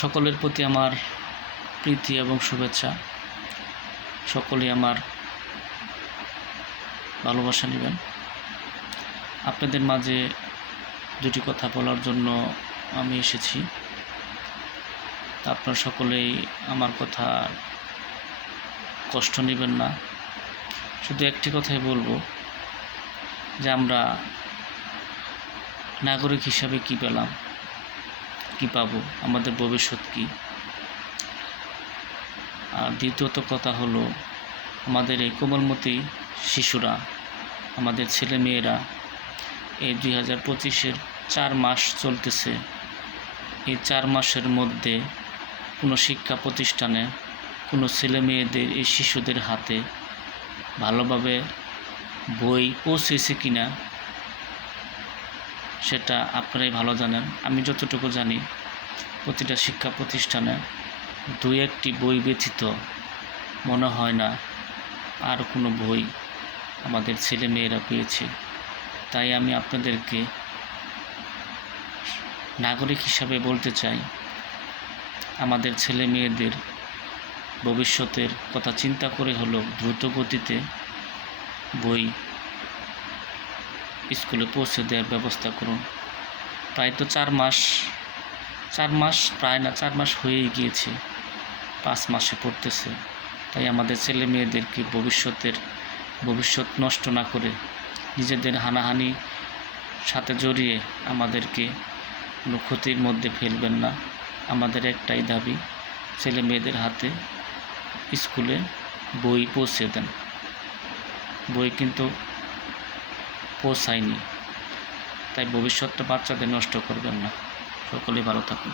সকলের প্রতি আমার প্রীতি এবং শুভেচ্ছা। সকলেই আমার ভালোবাসা নেবেন। আপনাদের মাঝে দুটি কথা বলার জন্য আমি এসেছি। তা আপনারা সকলেই আমার কথা কষ্ট নেবেন না। শুধু একটি কথাই বলবো যে আমরা নাগরিক হিসাবে কি পেলাম, কি পাবো, আমাদের ভবিষ্যৎ কি। আর দ্বিতীয়ত কথা হলো, আমাদের এই কোমলমতি শিশুরা, আমাদের ছেলে মেয়েরা এই 2025-এর 4 মাস চলতেছে। এই 4 মাসের মধ্যে কোনো শিক্ষা প্রতিষ্ঠানে কোনো ছেলে মেয়েদের, এই শিশুদের হাতে ভালোভাবে বই পৌঁছেছে কিনা সেটা আপনারাই ভালো জানেন। আমি যতটুকু জানি, প্রতিটা শিক্ষা প্রতিষ্ঠানে 2-1টি বই ব্যতীত মনে হয় না আর কোনো বই আমাদের ছেলে মেয়েরা পেয়েছে। তাই আমি আপনাদেরকে নাগরিক হিসাবে বলতে চাই, আমাদের ছেলে মেয়েদের ভবিষ্যতের কথা চিন্তা করে হলেও দ্রুত গতিতে বই স্কুলে পৌঁছে দেওয়ার ব্যবস্থা করুন। প্রায় তো 4 মাস প্রায় না, 4 মাস হয়েই গিয়েছে, 5 মাসে পড়তেছে। তাই আমাদের ছেলে মেয়েদেরকে ভবিষ্যৎ নষ্ট না করে নিজেদের হানাহানি সাথে জড়িয়ে আমাদেরকে কোনো ক্ষতির মধ্যে ফেলবেন না। আমাদের একটাই দাবি, ছেলে মেয়েদের হাতে স্কুলে বই পৌঁছে দেন। বই কিন্তু পৌঁছায়নি, তাই ভবিষ্যৎটা বাচ্চাদের নষ্ট করবেন না। সকলেই ভালো থাকুন।